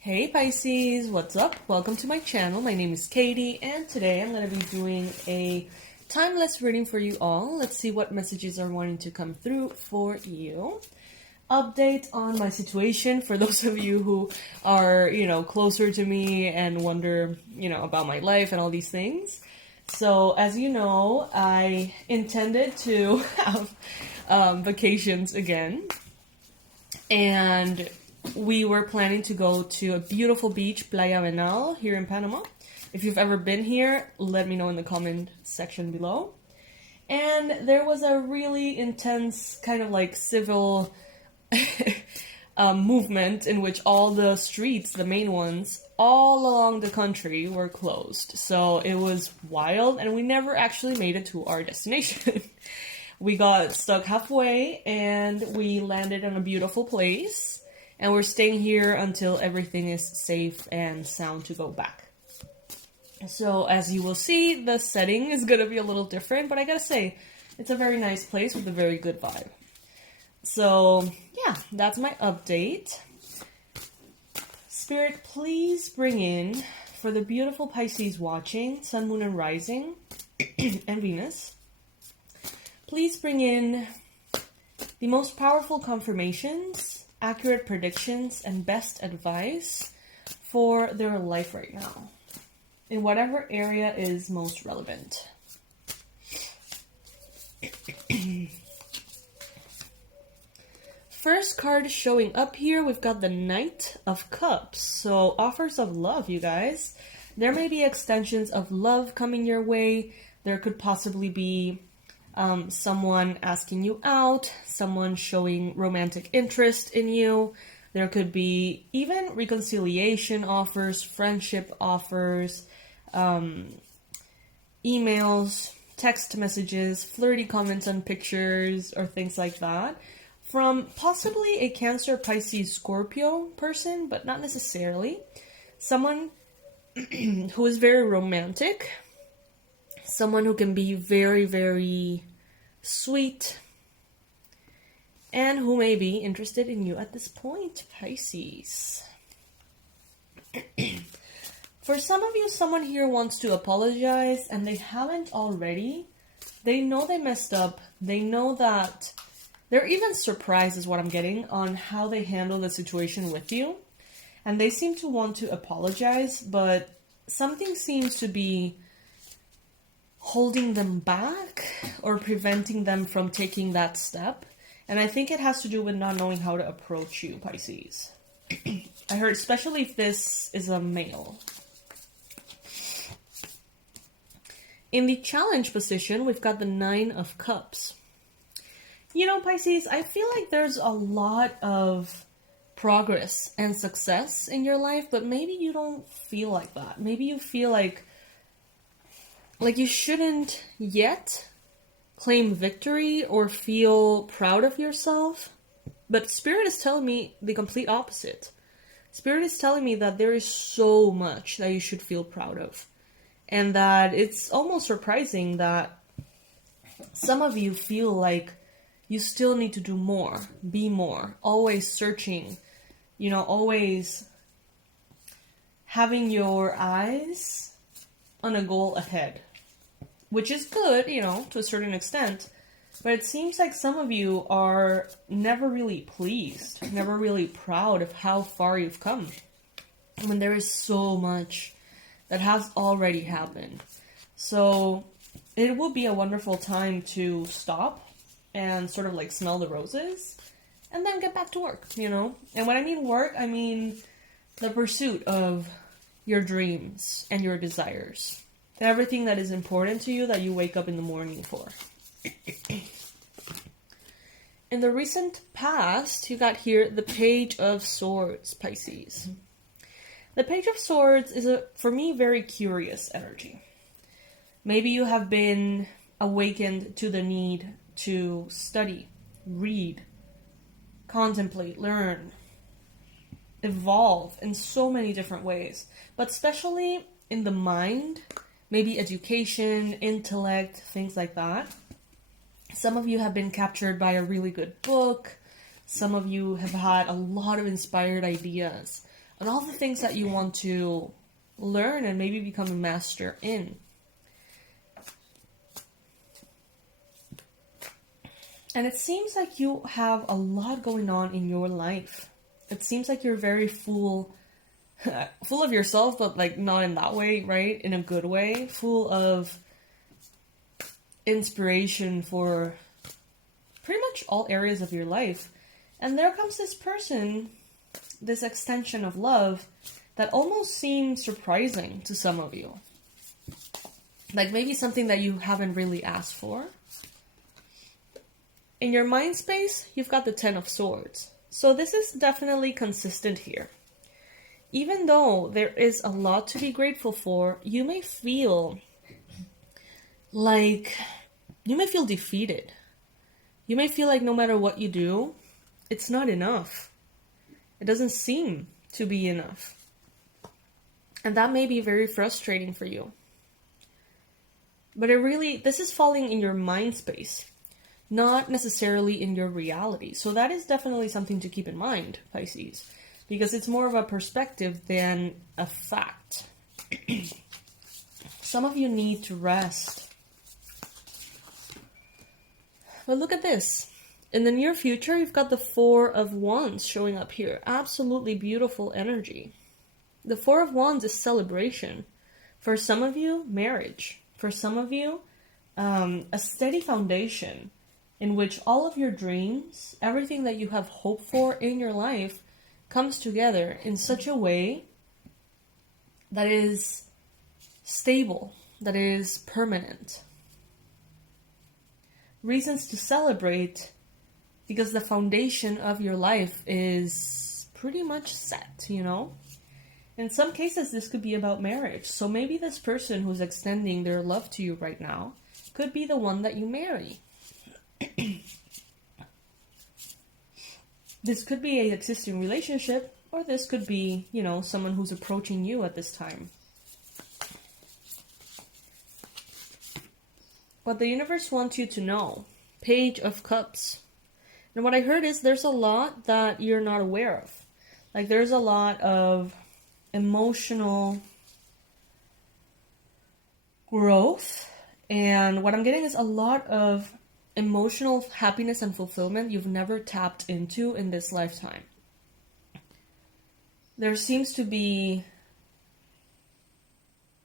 Hey Pisces, what's up? Welcome to my channel. My name is Katie, and today I'm going to be doing a timeless reading for you all. Let's see what messages are wanting to come through for you. Update on my situation for those of you who are, closer to me and wonder, about my life and all these things. So, as you know, I intended to have vacations again, and we were planning to go to a beautiful beach, Playa Venal, here in Panama. If you've ever been here, let me know in the comment section below. And there was a really intense kind of like civil movement in which all the streets, the main ones, all along the country were closed. So it was wild, and we never actually made it to our destination. We got stuck halfway, and we landed in a beautiful place. And we're staying here until everything is safe and sound to go back. So as you will see, the setting is going to be a little different, but I gotta say, it's a very nice place with a very good vibe. So yeah, that's my update. Spirit, please bring in, for the beautiful Pisces watching, Sun, Moon, and Rising, and Venus, please bring in the most powerful confirmations, accurate predictions, and best advice for their life right now, in whatever area is most relevant. First card showing up here, we've got the Knight of Cups. So offers of love, you guys. There may be extensions of love coming your way. There could possibly be someone asking you out, someone showing romantic interest in you. There could be even reconciliation offers, friendship offers, emails, text messages, flirty comments on pictures, or things like that. From possibly a Cancer, Pisces, Scorpio person, but not necessarily. Someone who is very romantic. Someone who can be very, very sweet, and who may be interested in you at this point, Pisces. For some of you, someone here wants to apologize, and they haven't already. They know they messed up. They know that they're even surprised, is what I'm getting, on how they handle the situation with you. And they seem to want to apologize, but something seems to be holding them back or preventing them from taking that step. And I think it has to do with not knowing how to approach you, Pisces. I heard, especially if this is a male. In the challenge position, we've got the Nine of Cups. You know, Pisces, I feel like there's a lot of progress and success in your life, but maybe you don't feel like that. Maybe you feel like you shouldn't yet claim victory or feel proud of yourself. But Spirit is telling me the complete opposite. Spirit is telling me that there is so much that you should feel proud of. And that it's almost surprising that some of you feel like you still need to do more, be more, always searching, always having your eyes on a goal ahead. Which is good, to a certain extent. But it seems like some of you are never really pleased, never really proud of how far you've come. When there is so much that has already happened. So it will be a wonderful time to stop and sort of like smell the roses and then get back to work, And when I mean work, I mean the pursuit of your dreams and your desires. Everything that is important to you that you wake up in the morning for. In the recent past, you got here the Page of Swords, Pisces. The Page of Swords is, for me, very curious energy. Maybe you have been awakened to the need to study, read, contemplate, learn, evolve in so many different ways. But especially in the mind, maybe education, intellect, things like that. Some of you have been captured by a really good book. Some of you have had a lot of inspired ideas, and all the things that you want to learn and maybe become a master in. And it seems like you have a lot going on in your life. It seems like you're very full of yourself, but like not in that way, right? In a good way. Full of inspiration for pretty much all areas of your life. And there comes this person, this extension of love that almost seems surprising to some of you. Like maybe something that you haven't really asked for. In your mind space, you've got the 10 of Swords. So this is definitely consistent here. Even though there is a lot to be grateful for, you may feel defeated. You may feel like no matter what you do, it's not enough. It doesn't seem to be enough. And that may be very frustrating for you. But this is falling in your mind space, not necessarily in your reality. So that is definitely something to keep in mind, Pisces, because it's more of a perspective than a fact. Some of you need to rest. But look at this. In the near future, you've got the 4 of Wands showing up here. Absolutely beautiful energy. The 4 of Wands is celebration. For some of you, marriage. For some of you, a steady foundation in which all of your dreams, everything that you have hoped for in your life, comes together in such a way that is stable, that is permanent. Reasons to celebrate, because the foundation of your life is pretty much set, you know? In some cases, this could be about marriage. So maybe this person who's extending their love to you right now could be the one that you marry. This could be an existing relationship, or this could be, you know, someone who's approaching you at this time. What the universe wants you to know. Page of Cups. And what I heard is there's a lot that you're not aware of. Like there's a lot of emotional growth. And what I'm getting is a lot of emotional happiness and fulfillment you've never tapped into in this lifetime. There seems to be...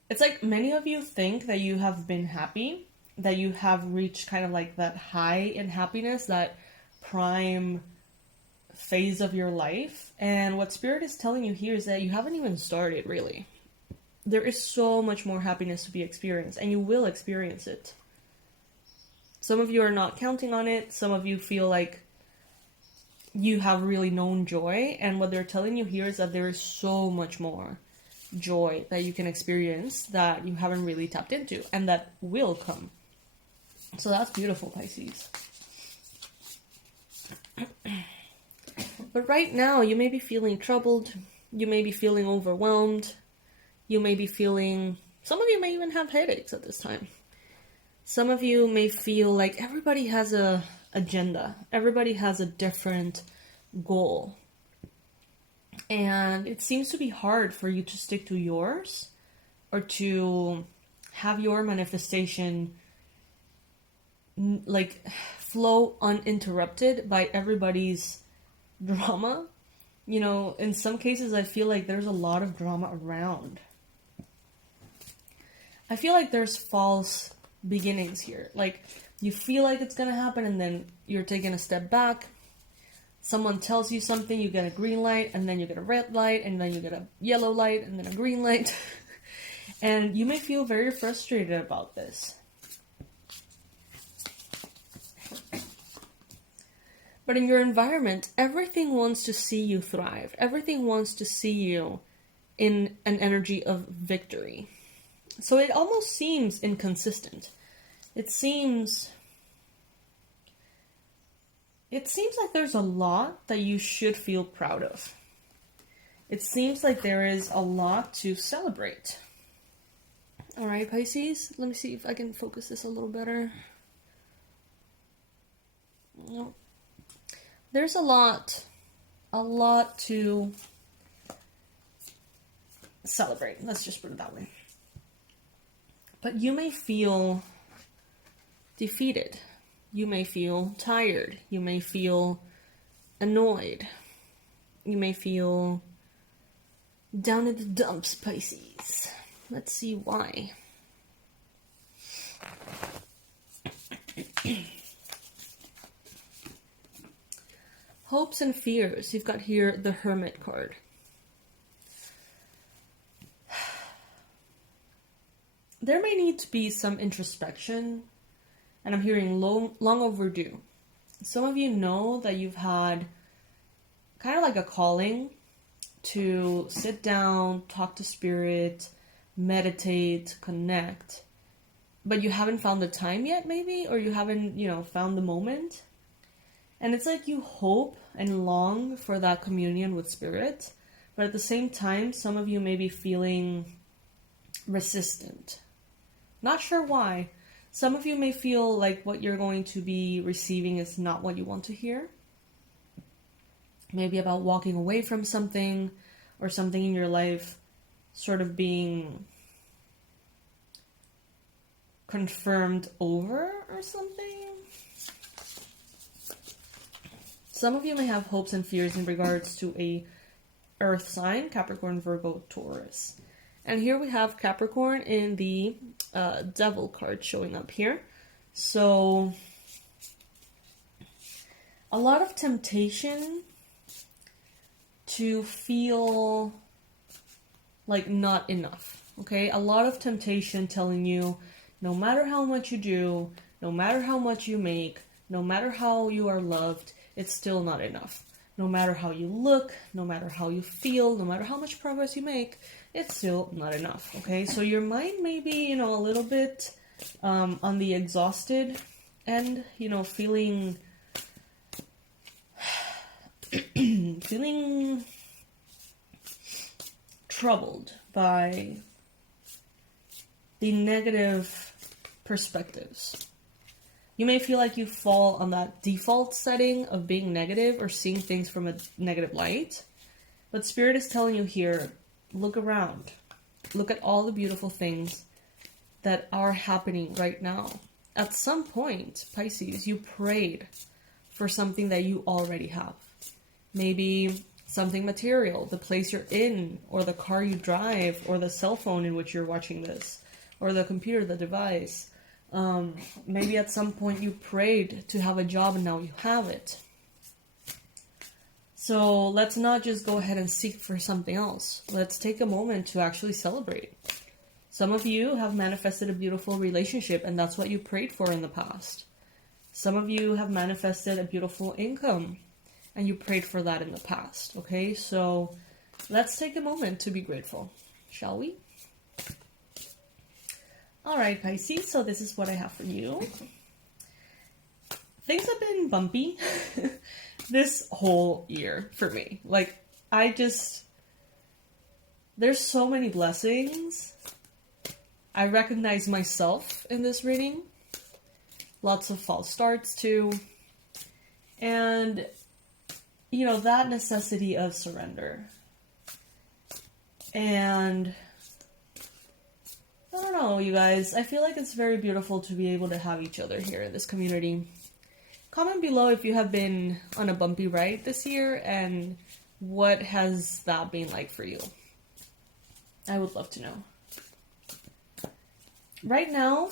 It's like many of you think that you have been happy, that you have reached kind of like that high in happiness, that prime phase of your life. And what Spirit is telling you here is that you haven't even started, really. There is so much more happiness to be experienced, and you will experience it. Some of you are not counting on it. Some of you feel like you have really known joy. And what they're telling you here is that there is so much more joy that you can experience that you haven't really tapped into, and that will come. So that's beautiful, Pisces. But right now, you may be feeling troubled. You may be feeling overwhelmed. You may be feeling... Some of you may even have headaches at this time. Some of you may feel like everybody has an agenda. Everybody has a different goal. And it seems to be hard for you to stick to yours, or to have your manifestation like flow uninterrupted by everybody's drama. You know, in some cases I feel like there's a lot of drama around. I feel like there's false beginnings here. Like, you feel like it's gonna happen, and then you're taking a step back. Someone tells you something, you get a green light, and then you get a red light, and then you get a yellow light, and then a green light. And you may feel very frustrated about this. But in your environment, everything wants to see you thrive. Everything wants to see you in an energy of victory. So it almost seems inconsistent. It seems like there's a lot that you should feel proud of. It seems like there is a lot to celebrate. Alright, Pisces, let me see if I can focus this a little better. No. There's a lot to celebrate. Let's just put it that way. But you may feel defeated. You may feel tired. You may feel annoyed. You may feel down in the dumps, Pisces. Let's see why. Hopes and fears. You've got here the Hermit card. There may need to be some introspection, and I'm hearing long overdue. Some of you know that you've had kind of like a calling to sit down, talk to spirit, meditate, connect, but you haven't found the time yet, maybe, or you haven't, found the moment. And it's like you hope and long for that communion with spirit, but at the same time, some of you may be feeling resistant. Not sure why. Some of you may feel like what you're going to be receiving is not what you want to hear. Maybe about walking away from something, or something in your life sort of being confirmed over or something. Some of you may have hopes and fears in regards to a earth sign, Capricorn, Virgo, Taurus. And here we have Capricorn in the Devil card showing up here. So, a lot of temptation to feel like not enough, okay? A lot of temptation telling you, no matter how much you do, no matter how much you make, no matter how you are loved, it's still not enough. No matter how you look, no matter how you feel, no matter how much progress you make, it's still not enough, okay? So your mind may be, a little bit on the exhausted end, feeling feeling troubled by the negative perspectives. You may feel like you fall on that default setting of being negative or seeing things from a negative light. But Spirit is telling you here, look around. Look at all the beautiful things that are happening right now. At some point, Pisces, you prayed for something that you already have. Maybe something material, the place you're in, or the car you drive, or the cell phone in which you're watching this, or the computer, the device. Maybe at some point you prayed to have a job and now you have it. So let's not just go ahead and seek for something else. Let's take a moment to actually celebrate. Some of you have manifested a beautiful relationship and that's what you prayed for in the past. Some of you have manifested a beautiful income and you prayed for that in the past. Okay, so let's take a moment to be grateful, shall we? Alright, Pisces, so this is what I have for you. Things have been bumpy this whole year for me. There's so many blessings. I recognize myself in this reading. Lots of false starts too. And, that necessity of surrender. And I don't know, you guys. I feel like it's very beautiful to be able to have each other here in this community. Comment below if you have been on a bumpy ride this year and what has that been like for you. I would love to know. Right now,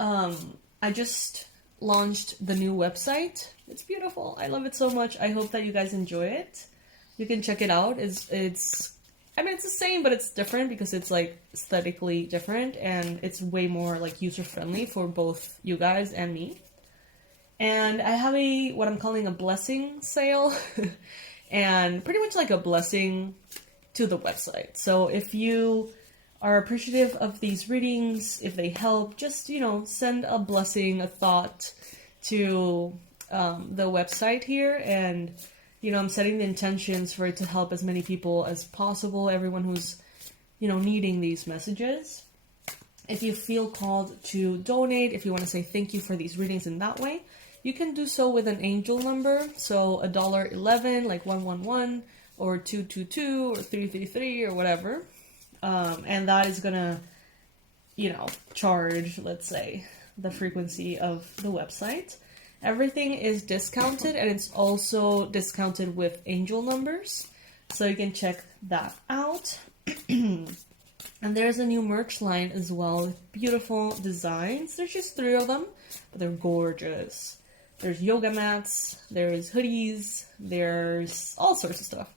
I just launched the new website. It's beautiful. I love it so much. I hope that you guys enjoy it. You can check it out. It's the same, but it's different because it's aesthetically different and it's way more user friendly for both you guys and me. And I have what I'm calling a blessing sale and pretty much a blessing to the website. So if you are appreciative of these readings, if they help, just, send a blessing, a thought to the website here. And, I'm setting the intentions for it to help as many people as possible, everyone who's, needing these messages. If you feel called to donate, if you want to say thank you for these readings in that way, you can do so with an angel number. So $1.11, 111, or 222, or 333, or whatever. and that is gonna, you know, charge, let's say, the frequency of the website. Everything is discounted, and it's also discounted with angel numbers, so you can check that out. And there's a new merch line as well with beautiful designs. There's just 3 of them, but they're gorgeous. There's yoga mats, there's hoodies, there's all sorts of stuff.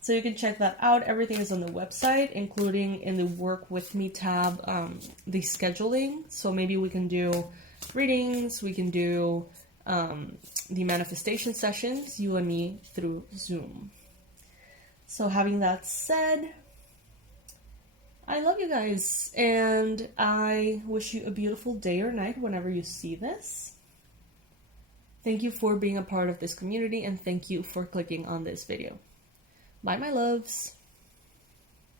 So you can check that out. Everything is on the website, including in the Work With Me tab, the scheduling. So maybe we can do readings, we can do the manifestation sessions, you and me, through Zoom. So having that said, I love you guys, and I wish you a beautiful day or night whenever you see this. Thank you for being a part of this community, and thank you for clicking on this video. Bye, my loves.